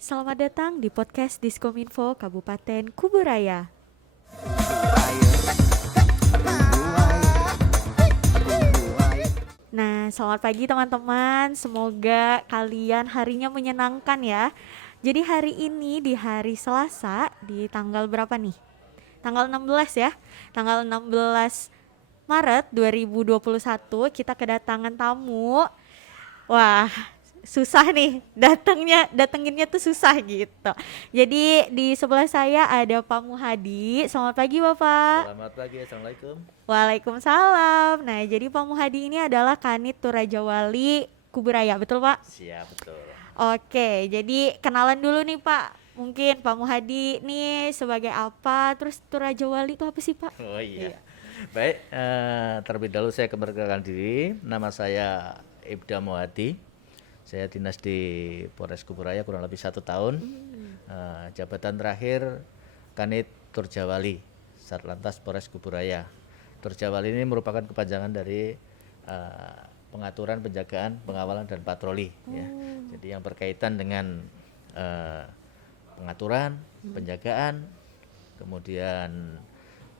Selamat datang di podcast Diskominfo Kabupaten Kuburaya. Nah, selamat pagi teman-teman. Semoga kalian harinya menyenangkan ya. Jadi hari ini di hari Selasa di tanggal berapa nih? Tanggal 16 ya. Tanggal 16 Maret 2021 kita kedatangan tamu. Wah, susah nih datenginnya tuh susah gitu. Jadi di sebelah saya ada Pak Muhadi. Selamat pagi Bapak. Selamat pagi, Assalamualaikum. Waalaikumsalam. Nah, jadi Pak Muhadi ini adalah Kanit Toraja Wali Kuburaya, betul Pak? Siap, betul. Oke, jadi kenalan dulu nih Pak. Mungkin Pak Muhadi nih sebagai apa, terus Toraja Wali itu apa sih Pak? Oh iya. Baik, terlebih dahulu saya kemerdekaan diri. Nama saya Ibda Muhadi. Saya dinas di Polres Kuburaya kurang lebih 1 tahun. Jabatan terakhir Kanit Turjawali, Satlantas Polres Kuburaya. Turjawali ini merupakan kepanjangan dari pengaturan, penjagaan, pengawalan dan patroli. Ya. Jadi yang berkaitan dengan pengaturan, penjagaan, kemudian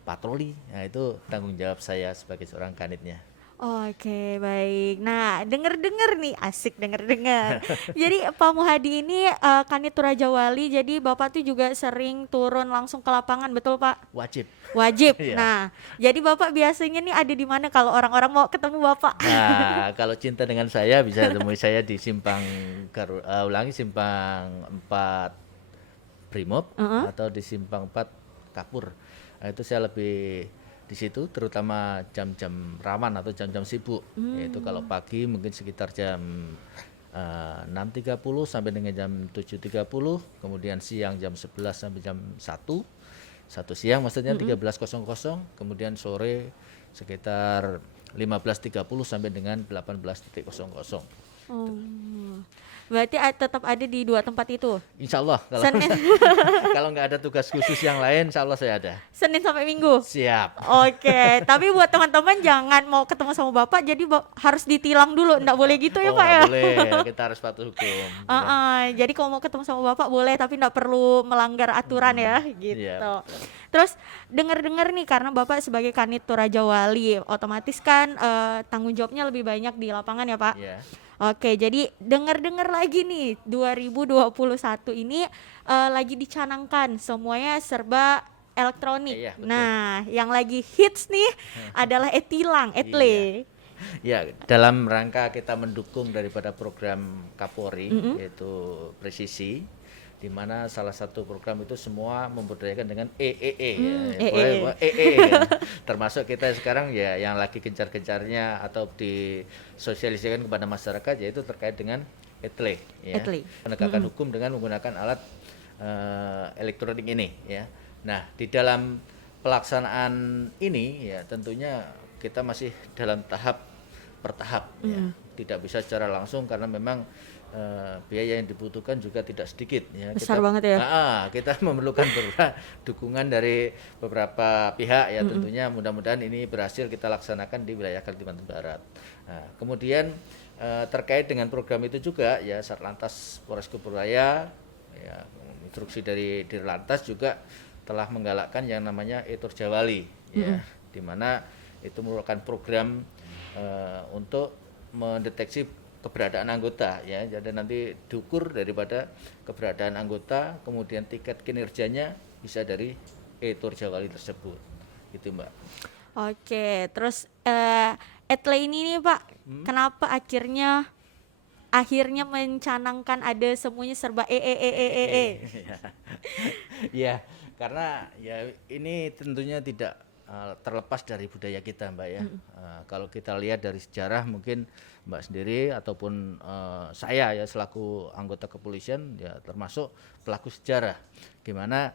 patroli, nah itu tanggung jawab saya sebagai seorang kanitnya. Oke, baik. Nah, denger-denger nih, asik denger-denger. Jadi Pak Muhadi ini Kanit Toraja Wali, jadi Bapak tuh juga sering turun langsung ke lapangan, betul Pak? Wajib. Wajib. Iya. Nah, jadi Bapak biasanya nih ada di mana kalau orang-orang mau ketemu Bapak? Nah, kalau cinta dengan saya bisa temui saya di Simpang 4 Brimob atau di Simpang 4 Kapur. Nah, itu saya lebih di situ terutama jam-jam rawan atau jam-jam sibuk. Yaitu kalau pagi mungkin sekitar jam 6.30 sampai dengan jam 7.30, kemudian siang jam 11 sampai jam 1 siang maksudnya 13.00, kemudian sore sekitar 15.30 sampai dengan 18.00. Oh. Berarti tetap ada di 2 tempat itu. Insya Allah kalau Senin kalau nggak ada tugas khusus yang lain, insya Allah saya ada. Senin sampai Minggu. Siap. Oke, tapi buat teman-teman jangan mau ketemu sama Bapak jadi harus ditilang dulu. Nggak boleh gitu ya, Pak ya? Nggak boleh, kita harus patuh hukum. Jadi kalau mau ketemu sama Bapak boleh, tapi nggak perlu melanggar aturan ya, gitu. Iya. Terus dengar-dengar nih karena Bapak sebagai Kanit Toraja Wali, otomatis kan tanggung jawabnya lebih banyak di lapangan ya, Pak. Iya. Oke, jadi dengar-dengar lagi nih 2021 ini lagi dicanangkan semuanya serba elektronik. Iya, betul. Nah, yang lagi hits nih adalah e-tilang, etle. Ya, dalam rangka kita mendukung daripada program Kapolri yaitu Presisi, di mana salah satu program itu semua memberdayakan dengan EEE ya. Termasuk kita sekarang ya yang lagi gencar-gencarnya atau disosialisasikan kepada masyarakat yaitu terkait dengan etle ya. Penegakan hukum dengan menggunakan alat elektronik ini ya. Nah, di dalam pelaksanaan ini ya tentunya kita masih dalam tahap bertahap ya. Tidak bisa secara langsung karena memang biaya yang dibutuhkan juga tidak sedikit ya. Besar banget ya. Kita memerlukan dukungan dari beberapa pihak ya. Tentunya mudah-mudahan ini berhasil kita laksanakan di wilayah Kalimantan Barat. Nah, kemudian terkait dengan program itu juga ya Satlantas Polres Kuburaya ya instruksi dari Dirlantas juga telah menggalakkan yang namanya e-Turjawali ya, di mana itu merupakan program untuk mendeteksi keberadaan anggota ya, jadi nanti diukur daripada keberadaan anggota, kemudian tingkat kinerjanya bisa dari e-Turjawali tersebut, gitu Mbak. Oke, terus etle ini nih Pak, kenapa akhirnya mencanangkan ada semuanya serba Ya, karena ya ini tentunya tidak terlepas dari budaya kita Mbak ya. Kalau kita lihat dari sejarah mungkin Mbak sendiri ataupun saya ya selaku anggota kepolisian ya termasuk pelaku sejarah, gimana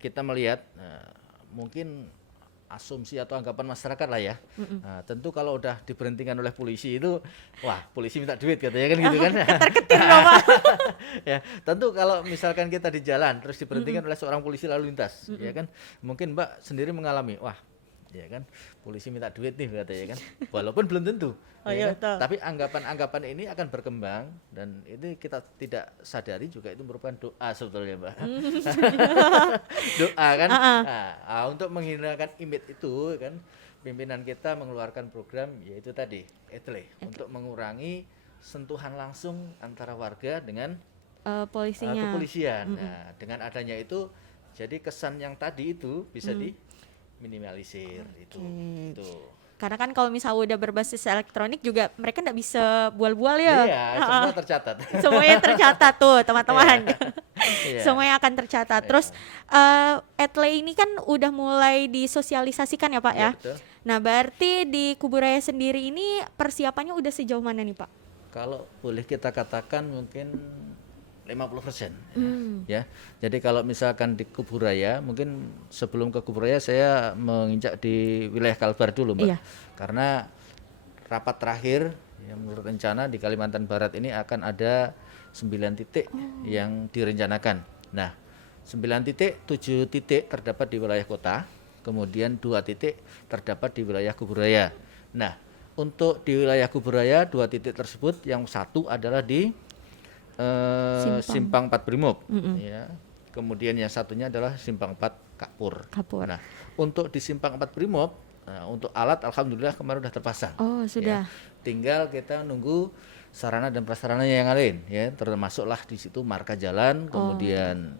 kita melihat mungkin asumsi atau anggapan masyarakat lah ya. Nah, tentu kalau udah diberhentikan oleh polisi itu, wah polisi minta duit katanya kan gitu kan. ketar-ketir Bapak. Ya, tentu kalau misalkan kita di jalan terus diberhentikan oleh seorang polisi lalu lintas, ya kan, mungkin Mbak sendiri mengalami, wah ya kan, polisi minta duit nih katanya kan, walaupun belum tentu, Oh, ya iya, kan? betul. Tapi anggapan-anggapan ini akan berkembang dan ini kita tidak sadari juga itu merupakan doa sebetulnya, Mbak. Doa kan, untuk menghilangkan image itu kan, pimpinan kita mengeluarkan program yaitu tadi etle untuk mengurangi sentuhan langsung antara warga dengan Polisinya. kepolisian. Nah, dengan adanya itu, jadi kesan yang tadi itu bisa diminimalisir itu. Karena kan kalau misalnya udah berbasis elektronik juga mereka nggak bisa bual-bual ya. Iya, semua tercatat. Semuanya tercatat tuh teman-teman. Iya. Semuanya akan tercatat. Terus etle ini kan udah mulai disosialisasikan ya Pak Iya, ya. betul. Nah berarti di Kuburaya sendiri ini persiapannya udah sejauh mana nih Pak? Kalau boleh kita katakan mungkin 50% ya. Jadi kalau misalkan di Kuburaya, mungkin sebelum ke Kuburaya saya menginjak di wilayah Kalbar dulu, Mbak. Iya. Karena rapat terakhir yang menurut rencana di Kalimantan Barat ini akan ada 9 titik yang direncanakan. Nah, 9 titik, 7 titik terdapat di wilayah kota, kemudian 2 titik terdapat di wilayah Kuburaya. Nah, untuk di wilayah Kuburaya 2 titik tersebut, yang satu adalah di Simpang 4 Brimob, ya. Kemudian yang satunya adalah Simpang 4 Kapur. Nah, untuk di Simpang 4 Brimob, untuk alat alhamdulillah kemarin sudah terpasang. Oh, sudah. Ya. Tinggal kita nunggu sarana dan prasarananya yang lain, ya, termasuklah di situ marka jalan, kemudian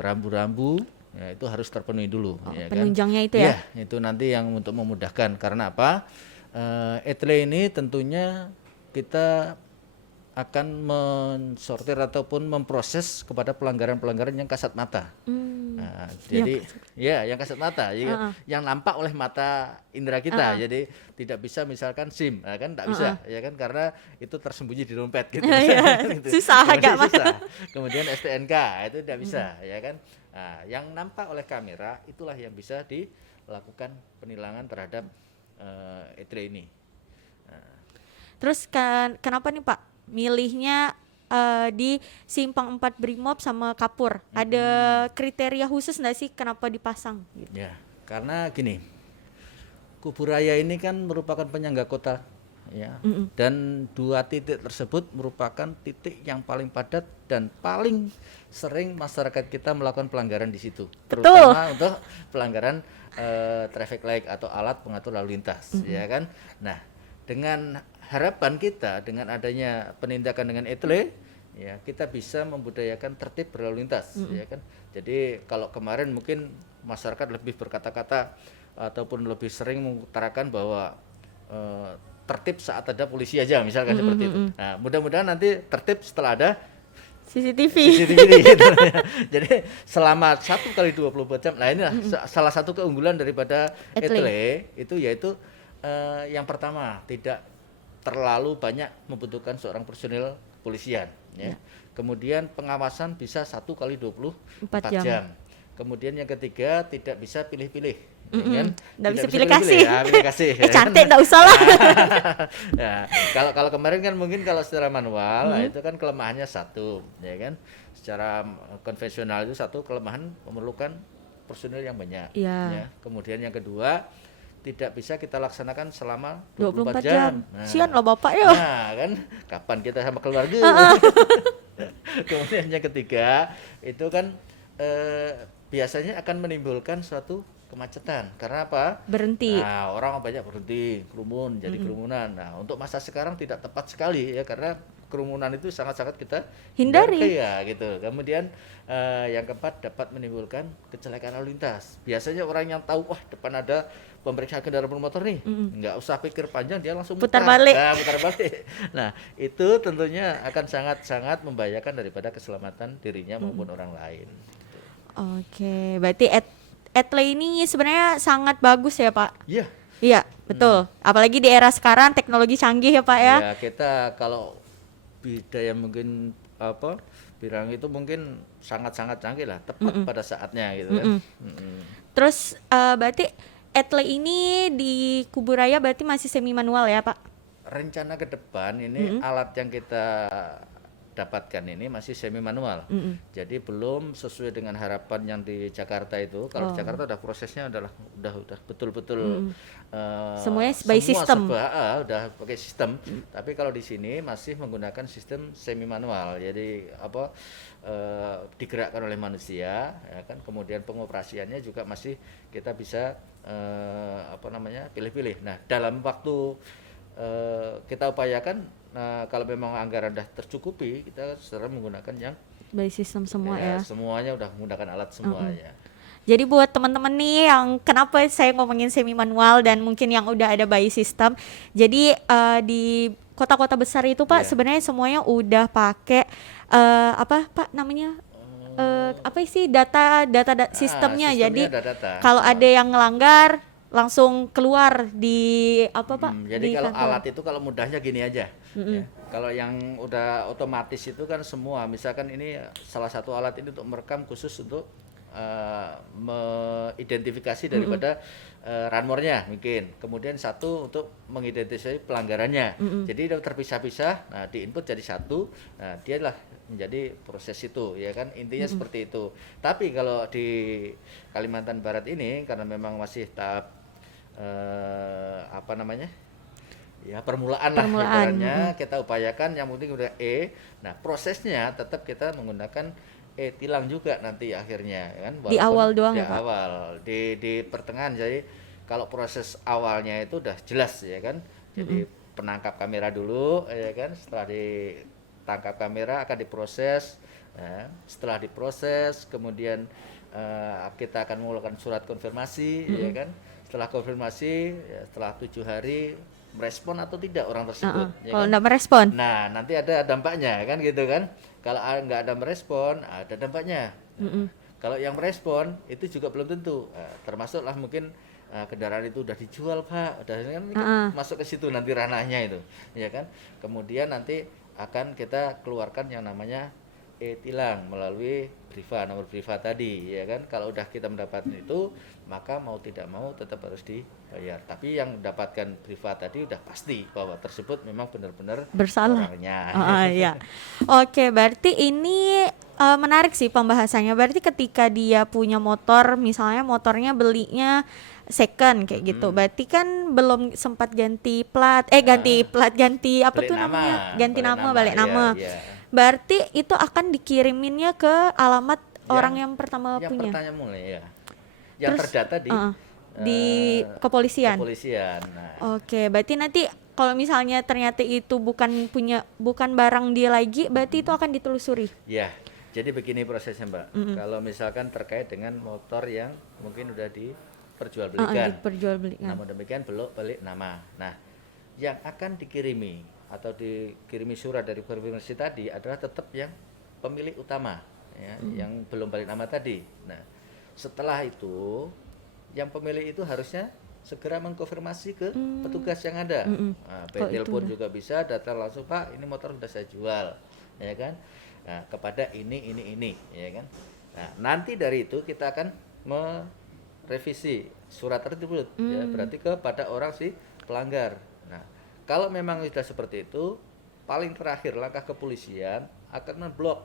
rambu-rambu, ya, itu harus terpenuhi dulu. Ya, penunjangnya kan? Itu ya? Ya, itu nanti yang untuk memudahkan. Karena apa? Etle ini tentunya kita akan mensortir ataupun memproses kepada pelanggaran-pelanggaran yang kasat mata. Nah, jadi yang kasat mata, yang nampak oleh mata indera kita. Jadi tidak bisa misalkan SIM, kan tak bisa, ya kan, karena itu tersembunyi di dompet gitu. Gitu. Susah agak susah. Kemudian STNK itu tidak bisa, ya kan. Nah, yang nampak oleh kamera itulah yang bisa dilakukan penilangan terhadap etle ini. Terus kenapa nih Pak milihnya di Simpang 4 Brimob sama Kapur? Ada kriteria khusus nggak sih kenapa dipasang? Gitu? Ya, karena gini, Kuburaya ini kan merupakan penyangga kota, ya, dan 2 titik tersebut merupakan titik yang paling padat dan paling sering masyarakat kita melakukan pelanggaran di situ, terutama untuk pelanggaran traffic light atau alat pengatur lalu lintas, ya kan. Nah, dengan harapan kita dengan adanya penindakan dengan etle, ya, kita bisa membudayakan tertib berlalu lintas, ya kan. Jadi kalau kemarin mungkin masyarakat lebih berkata-kata ataupun lebih sering mengutarakan bahwa tertib saat ada polisi aja misalkan seperti itu. Nah, mudah-mudahan nanti tertib setelah ada CCTV gitu. Jadi selama 1x24 jam. Nah, inilah salah satu keunggulan daripada etle itu, yaitu yang pertama tidak terlalu banyak membutuhkan seorang personil polisian, ya. Kemudian pengawasan bisa 1x24 jam. Kemudian yang ketiga tidak bisa pilih-pilih, nggak bisa pilih kasih. Ya, pilih kasih. Cantik nggak usah lah. Ya, kalau kemarin kan mungkin kalau secara manual, nah, itu kan kelemahannya satu, ya kan. Secara konvensional itu satu kelemahan memerlukan personil yang banyak. Ya. Kemudian yang kedua tidak bisa kita laksanakan selama 24 jam. Nah, sian loh Bapak ya. Nah, kan kapan kita sama keluarga? Kemudian yang ketiga itu kan biasanya akan menimbulkan suatu kemacetan. Karena apa? Berhenti. Nah, orang banyak berhenti, kerumun, jadi kerumunan. Nah, untuk masa sekarang tidak tepat sekali ya, karena kerumunan itu sangat-sangat kita hindari ya gitu. Kemudian yang keempat dapat menimbulkan kecelakaan lalu lintas. Biasanya orang yang tahu wah depan ada pemeriksaan kendaraan bermotor nih, nggak usah pikir panjang, dia langsung putar balik. Putar balik. Nah, itu tentunya akan sangat-sangat membahayakan daripada keselamatan dirinya maupun orang lain. Oke, berarti etle ini sebenarnya sangat bagus ya Pak? Iya. Iya, betul. Apalagi di era sekarang teknologi canggih ya Pak ya. Ya, kita kalau bidaya mungkin bilang itu mungkin sangat-sangat canggih lah, tepat pada saatnya gitu kan. Terus berarti etle ini di Kuburaya berarti masih semi manual ya Pak? Rencana ke depan ini alat yang kita dapatkan ini masih semi manual. Jadi belum sesuai dengan harapan yang di Jakarta itu. Kalau di Jakarta udah prosesnya adalah udah betul-betul Semuanya by system. Udah pakai sistem. Tapi kalau di sini masih menggunakan sistem semi manual. Jadi digerakkan oleh manusia, ya kan. Kemudian pengoperasiannya juga masih kita bisa pilih-pilih. Nah, dalam waktu kita upayakan, kalau memang anggaran sudah tercukupi, kita sekarang menggunakan yang by system semua ya. Semuanya udah menggunakan alat semua ya. Jadi buat teman-teman nih yang kenapa saya ngomongin semi manual dan mungkin yang udah ada by system. Jadi di kota-kota besar itu Pak sebenarnya semuanya udah pakai apa Pak namanya? Apa sih data sistemnya. Jadi kalau ada yang ngelanggar langsung keluar di apa Pak? Jadi kalau alat itu kalau mudahnya gini aja. Ya. Kalau yang udah otomatis itu kan semua, misalkan ini salah satu alat ini untuk merekam khusus untuk mengidentifikasi daripada runmore-nya mungkin. Kemudian satu untuk mengidentifikasi pelanggarannya. Jadi udah terpisah-pisah. Nah, di input jadi satu. Nah, dialah menjadi proses itu, ya kan, intinya seperti itu. Tapi kalau di Kalimantan Barat ini karena memang masih tahap permulaan lah ibaratnya, kita upayakan yang penting udah Nah, prosesnya tetap kita menggunakan tilang juga nanti akhirnya, ya kan. Di awal doang ya Pak? Di awal, di pertengahan. Jadi kalau proses awalnya itu udah jelas, ya kan. Jadi penangkap kamera dulu, ya kan. Setelah ditangkap kamera akan diproses. Nah, setelah diproses kemudian kita akan mengeluarkan surat konfirmasi, ya kan. Setelah konfirmasi, setelah 7 hari merespon atau tidak orang tersebut. Ya kalau kan? enggak merespon, Nah, nanti ada dampaknya, kan gitu kan. Kalau nggak ada merespon, ada dampaknya. Kalau yang merespon itu juga belum tentu. Termasuklah mungkin kendaraan itu udah dijual Pak, udah kan masuk ke situ nanti ranahnya itu, ya kan. Kemudian nanti akan kita keluarkan yang namanya tilang melalui briva, nomor briva tadi, ya kan. Kalau udah kita mendapatkan itu, maka mau tidak mau tetap harus dibayar. Tapi yang mendapatkan briva tadi udah pasti bahwa tersebut memang benar-benar bersalah orangnya. ya. Oke, berarti ini menarik sih pembahasannya. Berarti ketika dia punya motor, misalnya motornya belinya second kayak gitu, berarti kan belum sempat ganti plat, ganti apa tuh namanya, ganti nama, balik nama. Berarti itu akan dikiriminnya ke alamat orang yang pertama punya. Yang pertama mulai ya. Yang terus, terdata di kepolisian. Nah. Oke, berarti nanti kalau misalnya ternyata itu bukan barang dia lagi, berarti itu akan ditelusuri. Ya. Jadi begini prosesnya Mbak. Kalau misalkan terkait dengan motor yang mungkin udah diperjualbelikan. Namun demikian belum balik nama. Nah, yang akan dikirimi atau dikirimi surat dari konfirmasi tadi adalah tetap yang pemilik utama, ya, yang belum balik nama tadi. Nah, setelah itu yang pemilik itu harusnya segera mengkonfirmasi ke petugas yang ada. Nah, telepon juga bisa, data langsung Pak, ini motor sudah saya jual, ya kan. Nah, kepada ini, ya kan. Nah, nanti dari itu kita akan merevisi surat tersebut, ya, berarti kepada orang si pelanggar. Nah, kalau memang sudah seperti itu, paling terakhir langkah kepolisian akan memblok,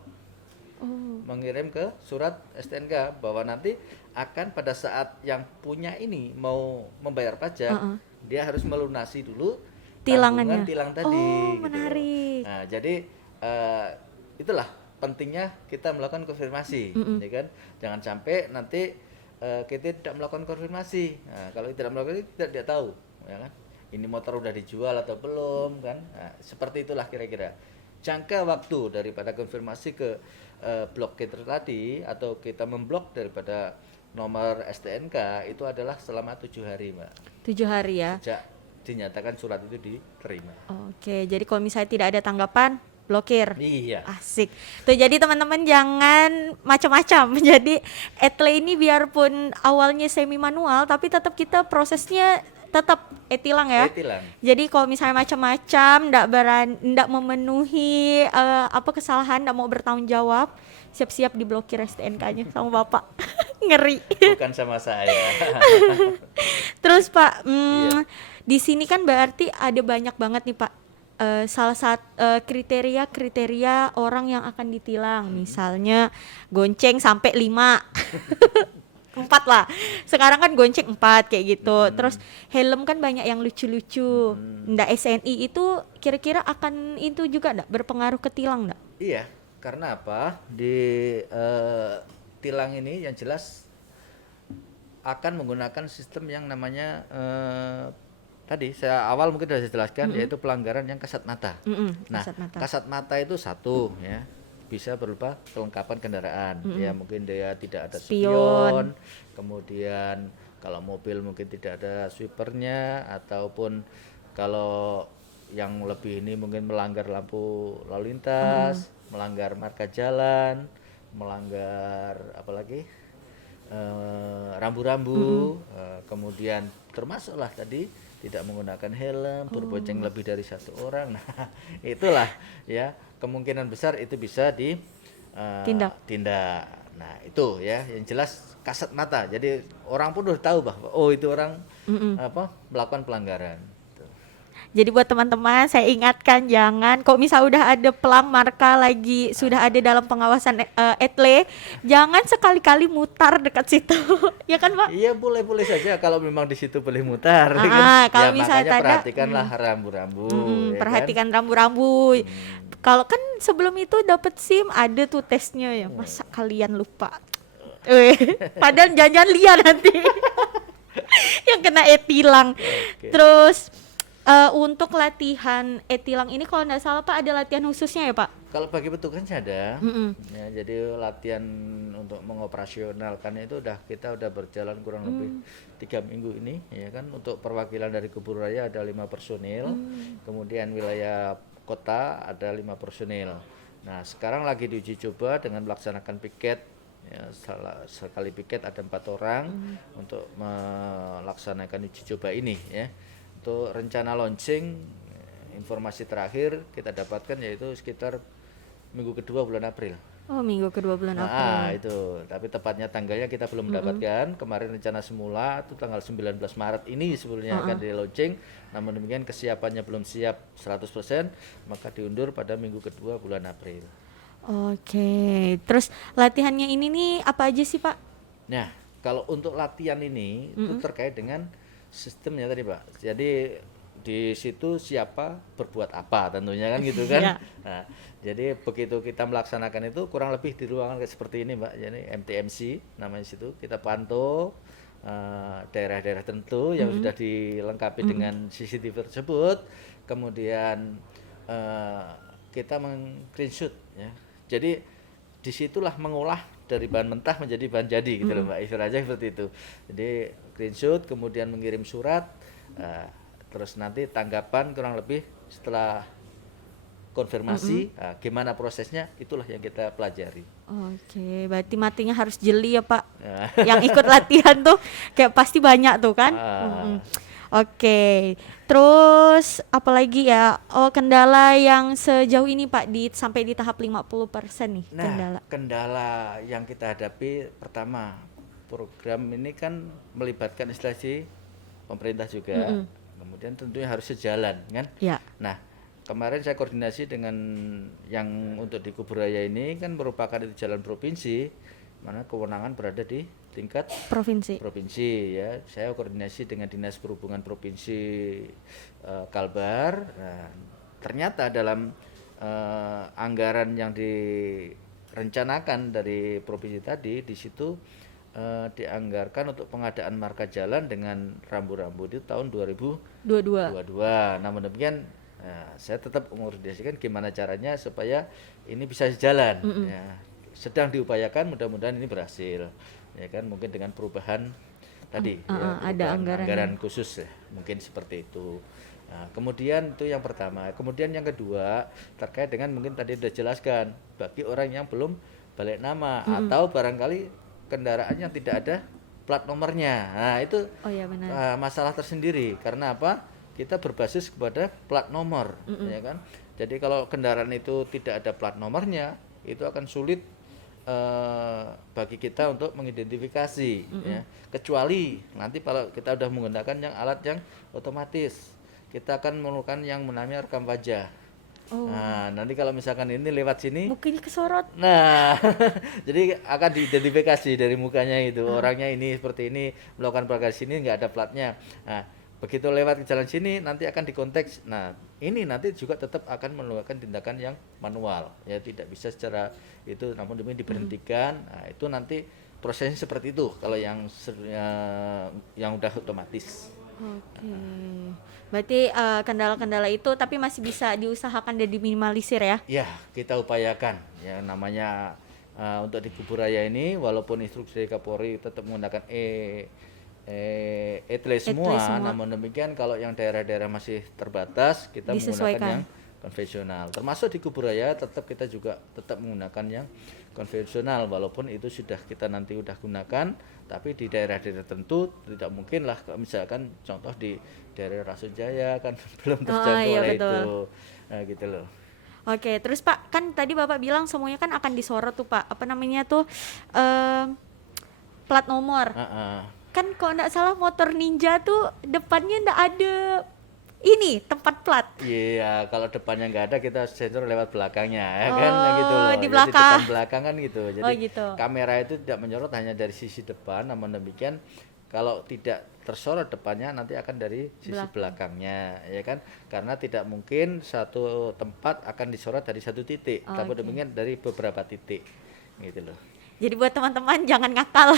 mengirim ke surat STNK bahwa nanti akan pada saat yang punya ini mau membayar pajak, dia harus melunasi dulu tilangannya, tilang tadi. Menarik. Gitu. Nah, jadi itulah pentingnya kita melakukan konfirmasi, ya kan? Jangan sampai nanti kita tidak melakukan konfirmasi. Nah, kalau tidak melakukan itu tidak tahu, ya kan? Ini motor udah dijual atau belum, kan? Nah, seperti itulah kira-kira jangka waktu daripada konfirmasi ke blokir tadi atau kita memblok daripada nomor STNK itu adalah selama 7 hari, Mbak. 7 hari ya. Sejak dinyatakan surat itu diterima. Oke, jadi kalau misalnya tidak ada tanggapan, blokir. Iya. Asik. Tuh, jadi teman-teman jangan macam-macam. Jadi etle ini biarpun awalnya semi manual, tapi tetap kita prosesnya tetap tilang ya. Tilang. Jadi kalau misalnya macam-macam, ndak memenuhi kesalahan, ndak mau bertanggung jawab, siap-siap diblokir STNK-nya sama Bapak. Ngeri. Bukan sama saya. Terus Pak, di sini kan berarti ada banyak banget nih Pak kriteria orang yang akan ditilang. Misalnya gonceng sampai 5 4 lah. Sekarang kan gonceng 4 kayak gitu. Terus helm kan banyak yang lucu-lucu. Ndak SNI itu kira-kira akan itu juga ndak berpengaruh ke tilang ndak? Iya, karena apa? Di tilang ini yang jelas akan menggunakan sistem yang namanya tadi saya awal mungkin sudah saya jelaskan, yaitu pelanggaran yang kasat mata. Nah, Kasat mata. kasat mata itu satu ya, bisa berupa kelengkapan kendaraan. Ya mungkin dia tidak ada spion, kemudian kalau mobil mungkin tidak ada swipernya, ataupun kalau yang lebih ini mungkin melanggar lampu lalu lintas, melanggar marka jalan, melanggar apalagi rambu-rambu, kemudian termasuklah tadi tidak menggunakan helm, berbonceng lebih dari 1 orang. Nah, itulah ya kemungkinan besar itu bisa tindak. Nah, itu ya yang jelas kasat mata. Jadi orang pun udah tahu bahwa oh itu orang melakukan pelanggaran. Jadi buat teman-teman saya ingatkan jangan kok misal udah ada pelang marka lagi sudah ada dalam pengawasan etle, jangan sekali-kali mutar dekat situ. Ya kan, Pak? Iya, boleh-boleh saja kalau memang di situ boleh mutar kan. Kalau Ya, misalnya makanya tanda perhatikanlah rambu-rambu ya perhatikan rambu-rambu. Kalau kan sebelum itu dapat SIM ada tuh tesnya ya. Masa kalian lupa? Padahal jangan lihat nanti yang kena e-tilang. Terus untuk latihan e-tilang ini kalau nggak salah Pak ada latihan khususnya ya Pak? Kalau bagi petugas ada, ya, jadi latihan untuk mengoperasionalkan itu kita udah berjalan kurang lebih 3 minggu ini, ya kan. Untuk perwakilan dari Kubur Raya ada 5 personil, kemudian wilayah kota ada 5 personil. Nah, sekarang lagi diuji coba dengan melaksanakan piket. Ya, sekali piket ada 4 orang untuk melaksanakan uji coba ini ya. Untuk rencana launching, informasi terakhir kita dapatkan yaitu sekitar minggu kedua bulan April. Oh, minggu kedua bulan April. Itu, tapi tepatnya tanggalnya kita belum mendapatkan. Kemarin rencana semula itu tanggal 19 Maret ini sebetulnya akan di launching. Namun demikian kesiapannya belum siap 100%, maka diundur pada minggu kedua bulan April. Oke, terus latihannya ini nih apa aja sih Pak? Nah, kalau untuk latihan ini itu terkait dengan sistemnya tadi Pak. Jadi di situ siapa berbuat apa tentunya kan gitu kan. Nah, jadi begitu kita melaksanakan itu kurang lebih di ruangan kayak seperti ini Mbak. Jadi MTMC namanya situ kita pantau daerah-daerah tertentu yang sudah dilengkapi dengan CCTV tersebut. Kemudian kita meng-screenshot ya. Jadi disitulah mengolah dari bahan mentah menjadi bahan jadi gitu loh Mbak, istilahnya seperti itu. Jadi screenshot kemudian mengirim surat, terus nanti tanggapan kurang lebih setelah konfirmasi, gimana prosesnya itulah yang kita pelajari. Oke, berarti matinya harus jeli ya Pak. Yang ikut latihan tuh kayak pasti banyak tuh kan. Oke, terus apalagi ya? Oh, kendala yang sejauh ini Pak sampai di tahap 50% nih kendala yang kita hadapi pertama, program ini kan melibatkan instansi pemerintah juga, kemudian tentunya harus sejalan kan. Nah, kemarin saya koordinasi dengan yang untuk di Kubur Raya ini kan merupakan itu jalan provinsi, mana kewenangan berada di tingkat provinsi ya. Saya koordinasi dengan Dinas Perhubungan Provinsi Kalbar. Nah, ternyata dalam anggaran yang direncanakan dari provinsi tadi di situ dianggarkan untuk pengadaan marka jalan dengan rambu-rambu itu tahun 2022. Namun demikian saya tetap mengkoordinasikan gimana caranya supaya ini bisa jalan ya. Sedang diupayakan, mudah-mudahan ini berhasil ya kan, mungkin dengan perubahan tadi ya, ada anggaran khusus ya, mungkin seperti itu. Nah, kemudian itu yang pertama. Kemudian yang kedua terkait dengan mungkin tadi sudah jelaskan bagi orang yang belum balik nama atau barangkali kendaraan yang tidak ada plat nomornya. Nah, itu masalah tersendiri. Karena apa? Kita berbasis kepada plat nomor ya kan. Jadi kalau kendaraan itu tidak ada plat nomornya, itu akan sulit bagi kita untuk mengidentifikasi ya. Kecuali nanti kalau kita udah menggunakan yang alat yang otomatis kita akan melakukan yang namanya rekam wajah. Oh, Nah, nanti kalau misalkan ini lewat sini, mukanya kesorot. nah, jadi akan diidentifikasi dari mukanya itu, orangnya ini seperti ini, melakukan pelanggaran sini nggak ada platnya. Nah, begitu lewat ke jalan sini nanti akan dikonteks. Nah, ini nanti juga tetap akan melakukan tindakan yang manual, ya tidak bisa secara itu, namun demi diberhentikan. Nah, itu nanti prosesnya seperti itu kalau yang udah otomatis. Oke. Berarti kendala-kendala itu tapi masih bisa diusahakan dan diminimalisir ya? Ya, kita upayakan ya namanya untuk di Kuburaya ini walaupun instruksi dari Kapolri tetap menggunakan etle semua, namun demikian kalau yang daerah-daerah masih terbatas kita menggunakan yang konvensional. Termasuk di Kuburaya tetap kita juga tetap menggunakan yang konvensional walaupun itu sudah kita nanti udah gunakan, tapi di daerah-daerah tertentu tidak mungkin lah misalkan contoh di daerah Rasunjaya kan belum terjangkau oleh itu. Nah, gitu loh. Oke, terus Pak, kan tadi Bapak bilang semuanya kan akan disorot tuh Pak. Apa namanya tuh plat nomor. Kan kalau nggak salah motor Ninja tuh depannya nggak ada ini tempat plat. Iya, kalau depannya nggak ada kita sensor lewat belakangnya ya kan gitu loh. Di belakang. Jadi depan belakang kan gitu. Jadi gitu. kamera itu tidak menyorot hanya dari sisi depan, namun demikian kalau tidak tersorot depannya nanti akan dari sisi belakangnya ya kan, karena tidak mungkin satu tempat akan disorot dari satu titik, tapi demikian dari beberapa titik gitu loh. Jadi buat teman-teman jangan ngakal,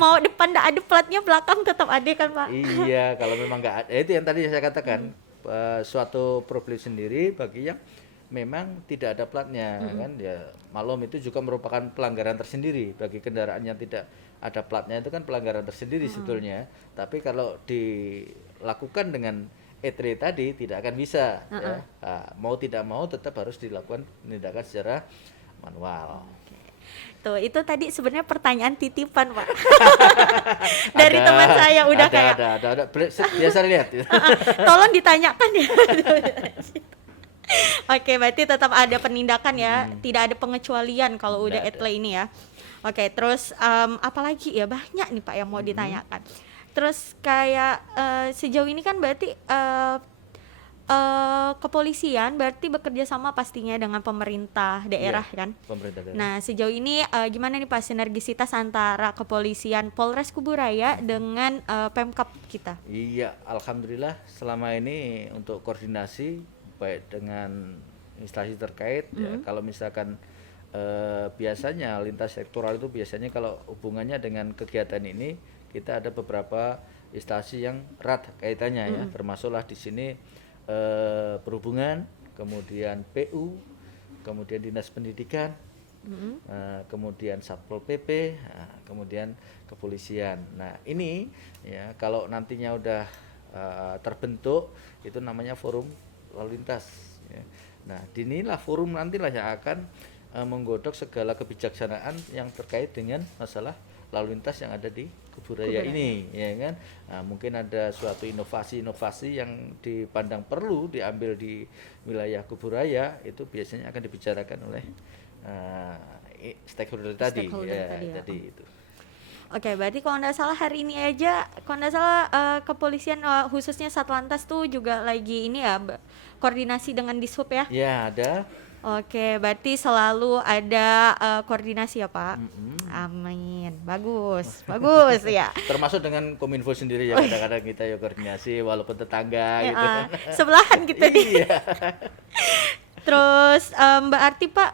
mau depan nggak ada platnya, belakang tetap ada kan Pak? Iya, kalau memang nggak ada, itu yang tadi saya katakan, suatu problem sendiri bagi yang memang tidak ada platnya kan, ya malum itu juga merupakan pelanggaran tersendiri bagi kendaraan yang tidak ada platnya, itu kan pelanggaran tersendiri sebetulnya. Tapi kalau dilakukan dengan etre tadi tidak akan bisa ya. Mau tidak mau tetap harus dilakukan tindakan secara manual. Tuh, itu tadi sebenarnya pertanyaan titipan Pak. Dari teman saya udah ada. Biasa lihat. Tolong ditanyakan ya. Oke, berarti tetap ada penindakan ya, tidak ada pengecualian kalau udah etle ini ya. Oke, terus apalagi ya, banyak nih Pak yang mau ditanyakan. Terus kayak sejauh ini kan berarti kepolisian berarti bekerja sama pastinya dengan pemerintah daerah kan? Pemerintah daerah. Nah, sejauh ini gimana nih Pak sinergisitas antara kepolisian Polres Kuburaya dengan Pemkab kita? Iya, alhamdulillah selama ini untuk koordinasi baik dengan instansi terkait ya, kalau misalkan biasanya lintas sektoral itu biasanya kalau hubungannya dengan kegiatan ini kita ada beberapa instansi yang erat kaitannya ya, termasuklah di sini perhubungan, kemudian PU, kemudian dinas pendidikan, kemudian Satpol PP, kemudian kepolisian. Nah ini ya kalau nantinya udah terbentuk itu namanya forum lalu lintas. Ya. Nah dinilah forum nantilah yang akan menggodok segala kebijaksanaan yang terkait dengan masalah lalu lintas yang ada di Kuburaya ini ya kan. Nah, mungkin ada suatu inovasi-inovasi yang dipandang perlu diambil di wilayah Kuburaya, itu biasanya akan dibicarakan oleh stakeholder tadi itu. Oke, berarti kalau nggak salah hari ini aja, kalau nggak salah kepolisian khususnya Satlantas tuh juga lagi ini ya koordinasi dengan Dishub ya? Ya ada. Oke, berarti selalu ada koordinasi ya Pak. Amin, bagus ya. Termasuk dengan Kominfo sendiri ya, kadang-kadang kita ya koordinasi walaupun tetangga gitu kan. Sebelahan kita nih. Iya. Terus Mbak Arti Pak,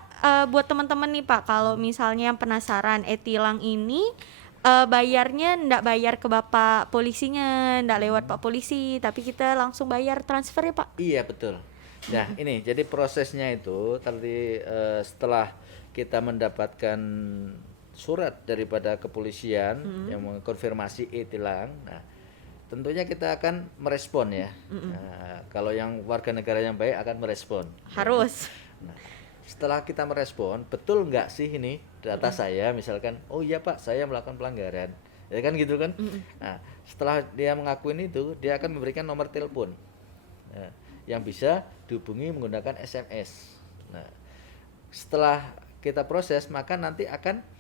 buat teman-teman nih Pak, kalau misalnya yang penasaran e-tilang ini bayarnya ndak bayar ke Bapak polisinya, ndak lewat Pak polisi, tapi kita langsung bayar transfer ya Pak? Iya betul. Nah ini jadi prosesnya itu tadi setelah kita mendapatkan surat daripada kepolisian yang mengkonfirmasi e-tilang, nah tentunya kita akan merespon ya. Nah, kalau yang warga negara yang baik akan merespon. Harus. Nah, setelah kita merespon, betul nggak sih ini data saya, misalkan, oh iya Pak, saya melakukan pelanggaran, ya kan gitu kan. Nah, setelah dia mengakuin itu, dia akan memberikan nomor telepon yang bisa dihubungi menggunakan SMS. Nah, setelah kita proses, maka nanti akan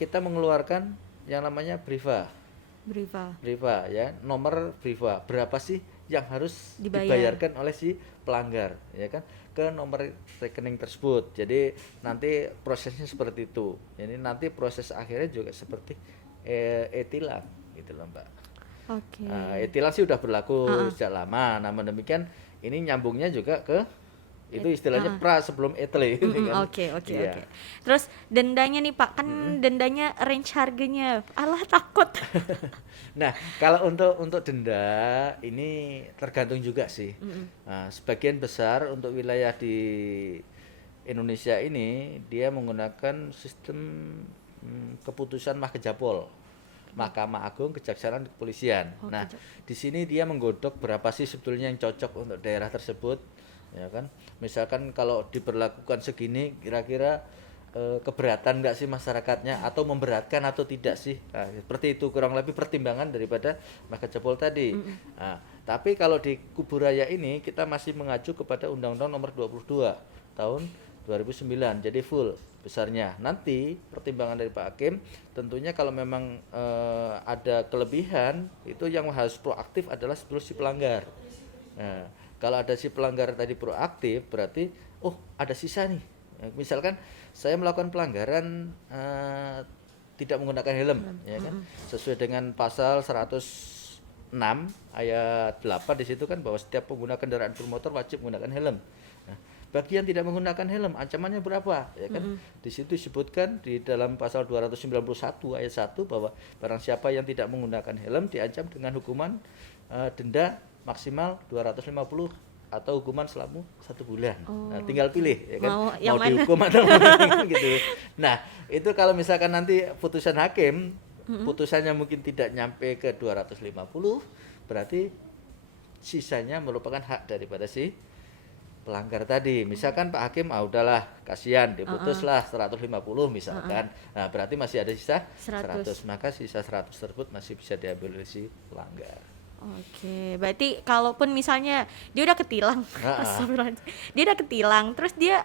kita mengeluarkan yang namanya briva ya, nomor briva berapa sih yang harus Dibayar. dibayarkan oleh si pelanggar, ya kan, ke nomor rekening tersebut. Jadi nanti prosesnya seperti itu. Jadi nanti proses akhirnya juga seperti e-tilang gitu loh, Mbak. Oke. E-tilang sih udah berlaku sejak lama. Namun demikian ini nyambungnya juga ke itu istilahnya pra sebelum etle ini kan. Oke. Iya. Terus dendanya nih Pak, kan dendanya range harganya. Alah takut. Nah, kalau untuk denda ini tergantung juga sih. Nah, sebagian besar untuk wilayah di Indonesia ini dia menggunakan sistem keputusan Mahkejapol, Mahkamah Agung, Kejaksaan, Kepolisian. Nah, di sini dia menggodok berapa sih sebetulnya yang cocok untuk daerah tersebut, ya kan? Misalkan kalau diberlakukan segini, kira-kira keberatan nggak sih masyarakatnya, atau memberatkan atau tidak sih? Nah, seperti itu kurang lebih pertimbangan daripada Mahkejapol tadi. Nah, tapi kalau di Kuburaya ini kita masih mengacu kepada Undang-Undang Nomor 22 tahun 2009, jadi full besarnya. Nanti pertimbangan dari Pak Hakim tentunya kalau memang ada kelebihan, itu yang harus proaktif adalah sebelum si pelanggar. Nah, kalau ada si pelanggar tadi proaktif, berarti ada sisa nih. Misalkan saya melakukan pelanggaran tidak menggunakan helm, ya kan, sesuai dengan pasal 106 ayat 8 di situ kan, bahwa setiap pengguna kendaraan bermotor wajib menggunakan helm. Nah, bagi yang tidak menggunakan helm ancamannya berapa, ya kan? Di situ disebutkan di dalam pasal 291 ayat 1 bahwa barang siapa yang tidak menggunakan helm diancam dengan hukuman denda maksimal 250 atau hukuman selama 1 bulan. Nah, tinggal pilih, ya kan, mau dihukum atau gitu. Nah, itu kalau misalkan nanti putusan hakim, putusannya mungkin tidak nyampe ke 250, berarti sisanya merupakan hak daripada si pelanggar tadi. Misalkan Pak Hakim udahlah kasihan, diputuslah 150 misalkan. Nah, berarti masih ada sisa 100. Maka sisa 100 tersebut masih bisa diambil oleh si pelanggar. Oke, berarti kalaupun misalnya dia udah ketilang, dia udah ketilang, terus dia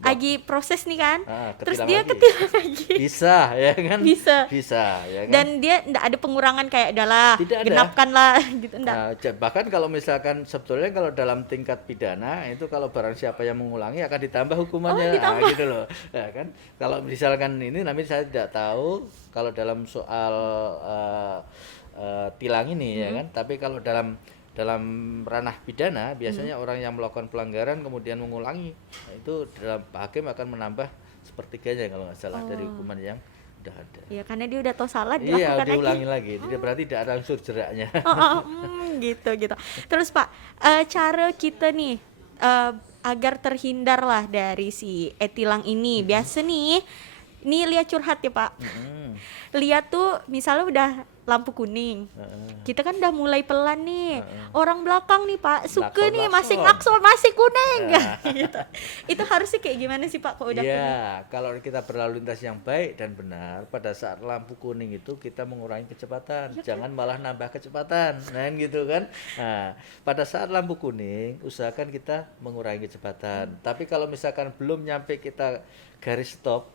lagi proses nih kan, terus dia ketilang lagi. Bisa, ya kan? Bisa, ya kan? Dan dia enggak ada pengurangan kayak udahlah, genapkan lah gitu, enggak. Bahkan kalau misalkan sebetulnya kalau dalam tingkat pidana itu kalau barang siapa yang mengulangi akan ditambah hukumannya, gitu loh, ya kan? Kalau misalkan ini, namanya saya tidak tahu kalau dalam soal tilang ini, ya kan, tapi kalau dalam ranah pidana biasanya orang yang melakukan pelanggaran kemudian mengulangi, itu dalam hakim akan menambah sepertiganya kalau nggak salah dari hukuman yang udah ada. Iya, karena dia udah tahu salah, dilakukan diulangi lagi. Dia berarti tidak ada unsur jeraknya. Gitu. Terus Pak, cara kita nih agar terhindar lah dari si e-tilang ini, biasa nih lihat curhat ya Pak. Lihat tuh misalnya udah lampu kuning, kita kan udah mulai pelan nih, orang belakang nih Pak suka nih masih ngakson, masih kuning, gitu. Itu harusnya kayak gimana sih Pak kalau udah kuning? Ya, kalau kita berlalu lintas yang baik dan benar, pada saat lampu kuning itu kita mengurangi kecepatan, jangan malah nambah kecepatan, gitu kan. Nah, pada saat lampu kuning usahakan kita mengurangi kecepatan. Tapi kalau misalkan belum nyampe kita garis stop,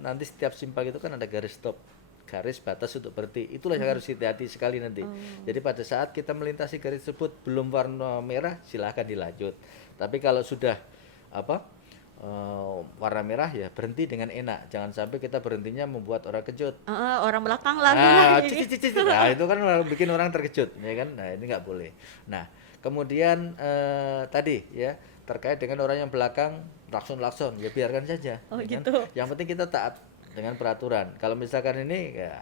nanti setiap simpang itu kan ada garis stop, garis batas untuk berhenti. Itulah yang harus hati-hati sekali nanti. Jadi pada saat kita melintasi garis tersebut belum warna merah, silahkan dilanjut. Tapi kalau sudah warna merah, ya berhenti dengan enak. Jangan sampai kita berhentinya membuat orang kejut. Orang belakang lah. Nah, itu kan bikin orang terkejut, ya kan. Nah, ini nggak boleh. Nah, kemudian tadi ya terkait dengan orang yang belakang lakson, ya biarkan saja. Gitu. Kan? Yang penting kita taat dengan peraturan. Kalau misalkan ini ya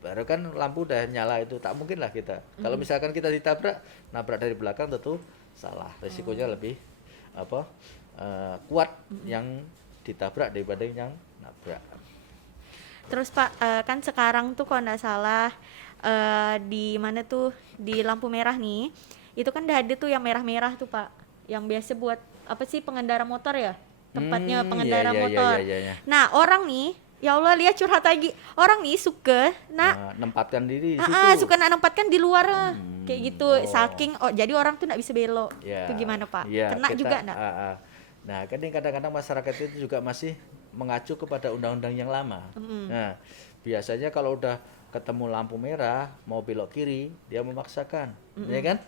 baru kan lampu udah nyala, itu tak mungkin lah kita. Kalau misalkan kita nabrak dari belakang, tentu salah. Resikonya lebih kuat yang ditabrak daripada yang nabrak. Terus Pak, kan sekarang tuh kalau nggak salah di mana tuh di lampu merah nih, itu kan udah ada tuh yang merah-merah tuh Pak, yang biasa buat apa sih, pengendara motor ya, tempatnya pengendara motor. Iya. Nah orang nih, ya Allah, lihat curhat lagi, orang nih suka nempatkan diri di situ. Suka nempatkan di luar kayak gitu, saking jadi orang tuh nggak bisa belok. Itu gimana Pak? Kena juga nggak? Nah, kadang-kadang masyarakat itu juga masih mengacu kepada undang-undang yang lama. Nah, biasanya kalau udah ketemu lampu merah mau belok kiri, dia memaksakan, ya kan?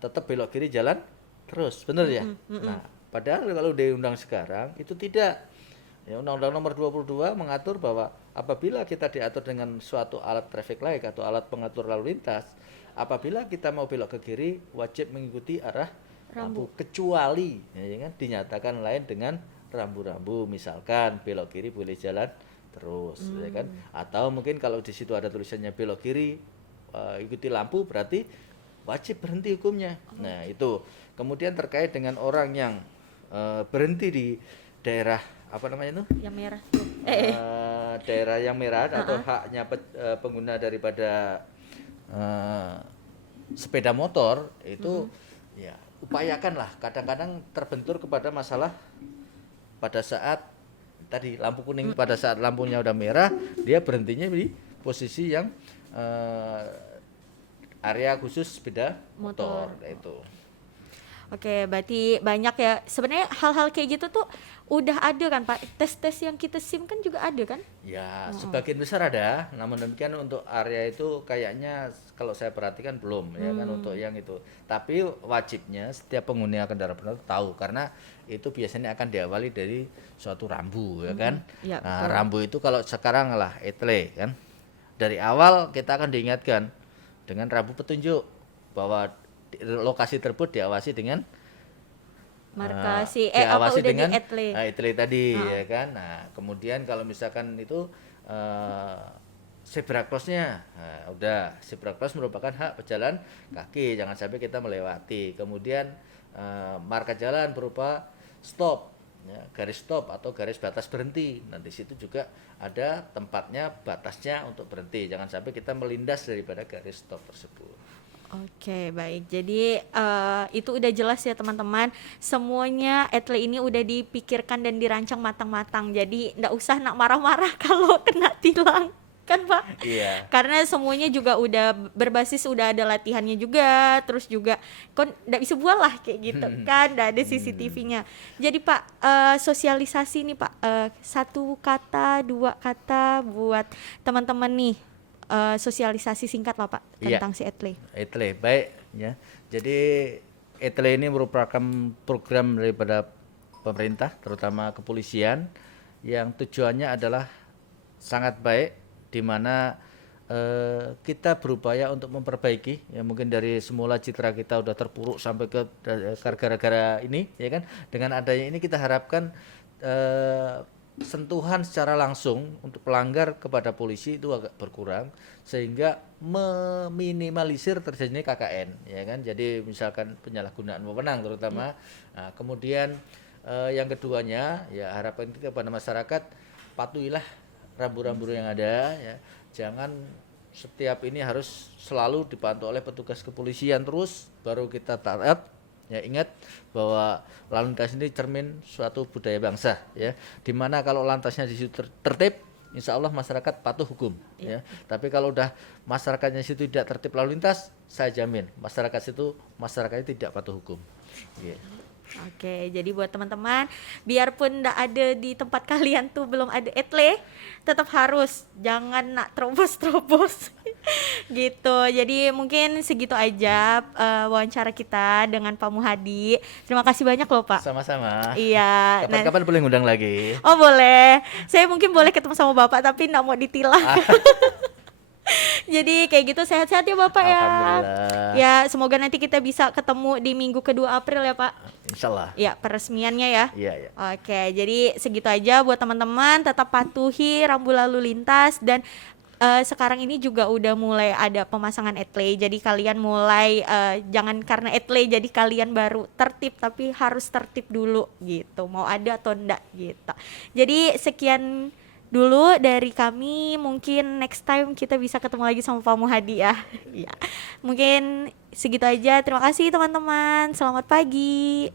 tetap belok kiri jalan terus, bener ya? Nah, padahal kalau di undang sekarang itu tidak. Ya, Undang-Undang Nomor 22 mengatur bahwa apabila kita diatur dengan suatu alat traffic light atau alat pengatur lalu lintas, apabila kita mau belok ke kiri wajib mengikuti arah rambu kecuali ya kan dinyatakan lain dengan rambu-rambu, misalkan belok kiri boleh jalan terus ya kan, atau mungkin kalau di situ ada tulisannya belok kiri ikuti lampu berarti wajib berhenti hukumnya. Nah itu kemudian terkait dengan orang yang berhenti di daerah apa namanya itu Yang merah. daerah yang merah atau haknya pengguna daripada sepeda motor itu ya upayakanlah, kadang-kadang terbentur kepada masalah pada saat tadi lampu kuning, pada saat lampunya udah merah dia berhentinya di posisi yang area khusus sepeda motor itu. Oke, berarti banyak ya. Sebenarnya hal-hal kayak gitu tuh udah ada kan Pak? Tes-tes yang kita SIM kan juga ada kan? Ya, sebagian besar ada. Namun demikian untuk area itu kayaknya kalau saya perhatikan belum ya kan untuk yang itu. Tapi wajibnya setiap pengguna kendaraan bermotor tahu, karena itu biasanya akan diawali dari suatu rambu ya kan. Ya, Nah, rambu itu kalau sekarang lah etle kan. Dari awal kita akan diingatkan dengan rambu petunjuk bahwa lokasi tersebut diawasi dengan marka diawasi udah dengan di etle. etle tadi ya kan. Nah kemudian kalau misalkan itu zebra crossnya, udah zebra cross merupakan hak pejalan kaki, jangan sampai kita melewati. Kemudian marka jalan berupa stop ya, garis stop atau garis batas berhenti. Nah di situ juga ada tempatnya, batasnya untuk berhenti, jangan sampai kita melindas daripada garis stop tersebut. Oke, baik. Jadi itu udah jelas ya teman-teman. Semuanya etle ini udah dipikirkan dan dirancang matang-matang. Jadi nggak usah nak marah-marah kalau kena tilang, kan Pak? Iya. Karena semuanya juga udah berbasis, udah ada latihannya juga. Terus juga kon nggak bisa buat lah kayak gitu kan. Nggak ada CCTV-nya. Jadi Pak, sosialisasi nih Pak. Satu kata, dua kata buat teman-teman nih. Sosialisasi singkat lah Pak tentang si etle. Etle baik ya. Jadi etle ini merupakan program daripada pemerintah, terutama kepolisian, yang tujuannya adalah sangat baik, di mana kita berupaya untuk memperbaiki ya, mungkin dari semula citra kita udah terpuruk sampai ke gara-gara ini ya kan. Dengan adanya ini kita harapkan sentuhan secara langsung untuk pelanggar kepada polisi itu agak berkurang, sehingga meminimalisir terjadinya KKN ya kan. Jadi misalkan penyalahgunaan wewenang terutama. Nah, kemudian yang keduanya ya harapan kita kepada masyarakat, patuhilah rambu-rambu yang ada ya. Jangan setiap ini harus selalu dipantau oleh petugas kepolisian terus baru kita taat. Ya, ingat bahwa lalu lintas ini cermin suatu budaya bangsa ya, dimana kalau lantasnya di situ tertib, insya Allah masyarakat patuh hukum ya. Tapi kalau udah masyarakatnya situ tidak tertib lalu lintas, saya jamin masyarakatnya tidak patuh hukum. Oke, jadi buat teman-teman, biarpun nggak ada di tempat kalian tuh belum ada etle, tetap harus, jangan nak terobos-terobos gitu. Jadi mungkin segitu aja wawancara kita dengan Pak Muhadi. Terima kasih banyak loh Pak. Sama-sama. Iya. Kapan-kapan boleh ngundang lagi. Oh boleh, saya mungkin boleh ketemu sama Bapak tapi nggak mau ditilang. Jadi kayak gitu, sehat-sehat ya Bapak ya. Ya semoga nanti kita bisa ketemu di minggu kedua April ya Pak. Insyaallah. Ya peresmiannya ya. Iya. Oke, jadi segitu aja buat teman-teman, tetap patuhi rambu lalu lintas. Dan sekarang ini juga udah mulai ada pemasangan etle. Jadi kalian mulai jangan karena etle jadi kalian baru tertib, tapi harus tertib dulu gitu, mau ada atau enggak gitu. Jadi sekian dulu dari kami, mungkin next time kita bisa ketemu lagi sama Pak Muhadi ya. Ya. Mungkin segitu aja. Terima kasih teman-teman. Selamat pagi.